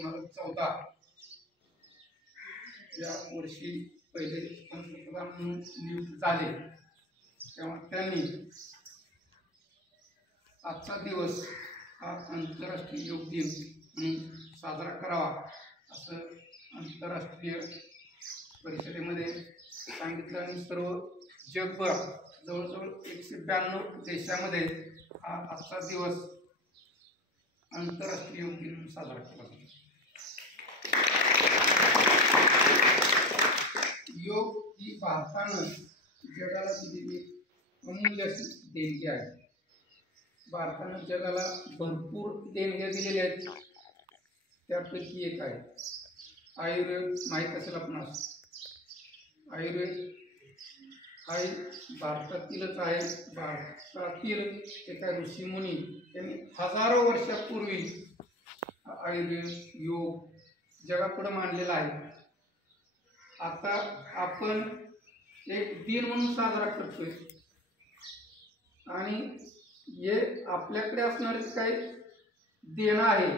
2014 या वर्षी पहिले पंतप्रधान म्हणून नियुक्त झाले तेव्हा त्यांनी आजचा दिवस हा आंतरराष्ट्रीय योग दिन म्हणून साजरा करावा असं आंतरराष्ट्रीय परिषदेमध्ये सांगितलं आणि सर्व जगभर जवळजवळ 192 देशामध्ये हा आजचा दिवस आंतरराष्ट्रीय योग दिन साजरा केला जातो। योग ही भारतानं जगाला दिलेली अमूल्य देणगी आहे। भारतानं जगाला भरपूर देणग्या दिलेल्या आहेत, त्यापैकी एक आहे आयुर्वेद। माहीत असेल आपणास, आयुर्वेद हा भारतातीलच आहे। भारतातील एका ऋषीमुनी त्यांनी हजारो वर्षापूर्वी आयुर्वेद योग जगापुढे मांडलेला आहे। आता आपण एक दिन म्हणून साजरा करतोय आणि हे आपल्याकडे असणारे काही देणं आहे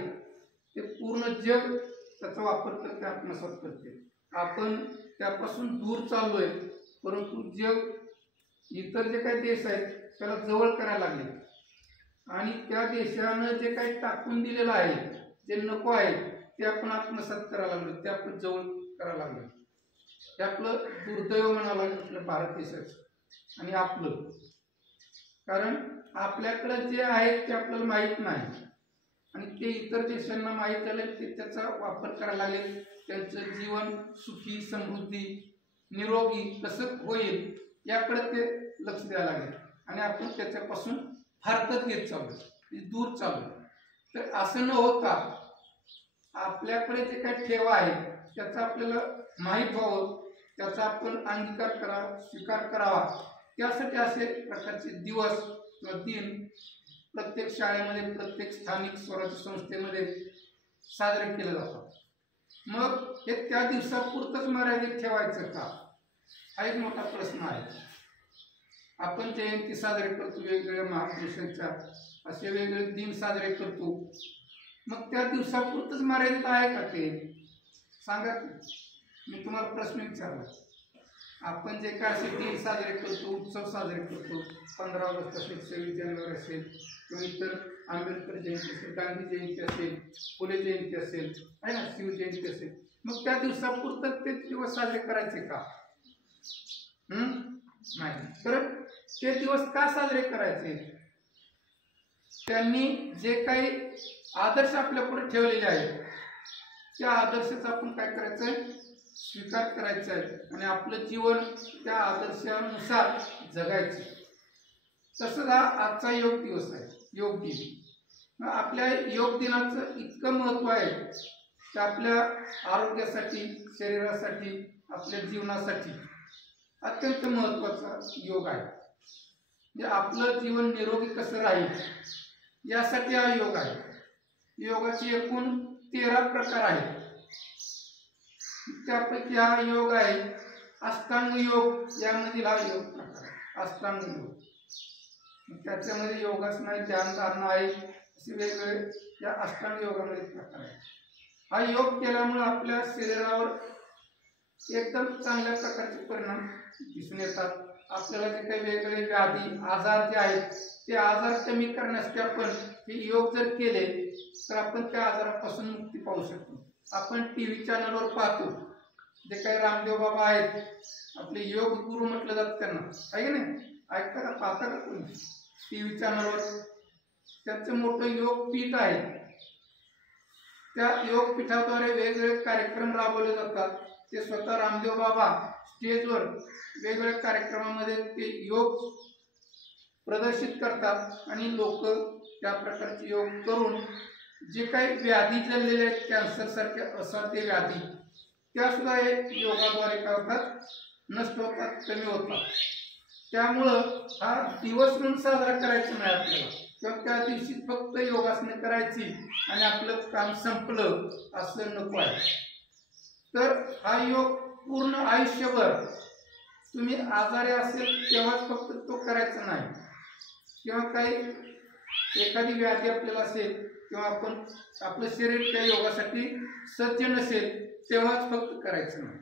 ते पूर्ण जग त्याचा वापर करते, आत्मसात करते। आपण त्यापासून दूर चाललोय, परंतु जग इतर जे काही देश आहेत त्याला जवळ करायला लागले आणि त्या देशानं जे काही टाकून दिलेलं आहे, जे नको आहे ते आपण आत्मसात करायला लागलो, ते आपण जवळ करायला लागलो। हे आपलं दुर्दैव म्हणावं लागेल आपल्या भारत देशाचं आणि आपलं, कारण आपल्याकडे जे आहे ते आपल्याला माहीत नाही आणि ते इतर देशांना माहीत झाले, ते त्याचा वापर करायला लागले। त्यांचं जीवन सुखी समृद्धी निरोगी कसं होईल याकडे ते लक्ष द्यायला लागले आणि आपण त्याच्यापासून फारकत घेत चाललो, दूर चाललो। तर असं न होता आपल्याकडे जे काही ठेवा आहे त्याचा आपल्याला माहीत व्हावं, त्याचा आपण अंगीकार करावा, स्वीकार करावा, त्यासाठी असे प्रकारचे दिवस किंवा दिन प्रत्येक शाळेमध्ये, प्रत्येक स्थानिक स्वराज्य संस्थेमध्ये साजरे केले जातात। मग हे त्या दिवसापुरतच मर्यादित ठेवायचं का, हा एक मोठा प्रश्न आहे। आपण जयंती साजरे करतो, वेगवेगळ्या महापुरुषांच्या असे वेगवेगळे दिन साजरे करतो, मग त्या दिवसापुरतच मर्यादित आहे का ते सांगा। मी तुम्हाला प्रश्न विचारला, आपण जे काय असे दिन साजरे करतो, उत्सव साजरे करतो, 15 ऑगस्ट असेल, 26 जानेवारी असेल किंवा इतर आंबेडकर जयंती असेल, गांधी जयंती असेल, फुले जयंती असेल, आहे ना, शिव जयंती असेल, मग त्या दिवसापुरतं ते दिवस साजरे करायचे का? नाही। तर ते दिवस का साजरे करायचे? त्यांनी जे काही आदर्श आपल्या पुढे ठेवलेले आहेत त्या आदर्शाचा आपण काय करायचंय, स्वीकार करायचा आहे आणि आपलं जीवन त्या आदर्शानुसार जगायचं। तसंच हा आजचा योग दिवस आहे, योग दिन। आपल्या योग दिनाचं इतकं महत्व आहे की आपल्या आरोग्यासाठी, शरीरासाठी, आपल्या जीवनासाठी अत्यंत महत्वाचा योग आहे। म्हणजे आपलं जीवन निरोगी कसं राहील यासाठी हा योग आहे। योगाचे एकूण 13 प्रकार आहेत, त्यापैकी हा योग आहे अष्टांग योग। यामधील हा योग प्रकार आहे अष्टांग योग। त्याच्यामध्ये योगासन आहे, ध्यान धारणा आहे, असे वेगवेगळे या अष्टांग योगामध्ये प्रकार आहेत। हा योग केल्यामुळे आपल्या शरीरावर एकदम चांगल्या प्रकारचे परिणाम दिसून येतात। आपल्याला जे काही वेगवेगळे व्याधी आजार जे आहेत ते आजार कमी करण्यासाठी आपण हे योग जर केले तर आपण त्या आजारापासून मुक्ती पाहू शकतो। आपण टीव्ही चॅनलवर पाहतो, जे काही रामदेव बाबा आहेत, आपले योग गुरु म्हटलं जातं त्यांना, आहे की नाही? ऐकता का, पाहता का कोणी टीव्ही चॅनलवर? त्यांचं मोठं योग पीठ आहे, त्या योग पीठाद्वारे वेगवेगळे कार्यक्रम राबवले जातात। ते स्वतः रामदेव बाबा स्टेजवर वेगवेगळ्या कार्यक्रमामध्ये ते योग प्रदर्शित करतात आणि लोक त्या प्रकारचे योग करून जे काही व्याधी झालेले आहेत, कॅन्सर सारख्या असाध्य व्याधी, त्या सुद्धा योगाद्वारे काय होतात, नष्ट होतात, कमी होतात। त्यामुळं हा दिवस म्हणून साजरा करायचा नाही आपल्याला, किंवा त्या दिवशी फक्त योगासने करायची आणि आपलं काम संपलं असं नको आहे। तर हा योग पूर्ण आयुष्यभर तुम्ही आजारी असेल तेव्हाच फक्त तो करायचा नाही, किंवा काही एखादी व्याधी आपल्याला असेल किंवा आपण आपलं शरीर त्या योगासाठी सज्ज नसेल तेव्हाच फक्त करायचं नाही.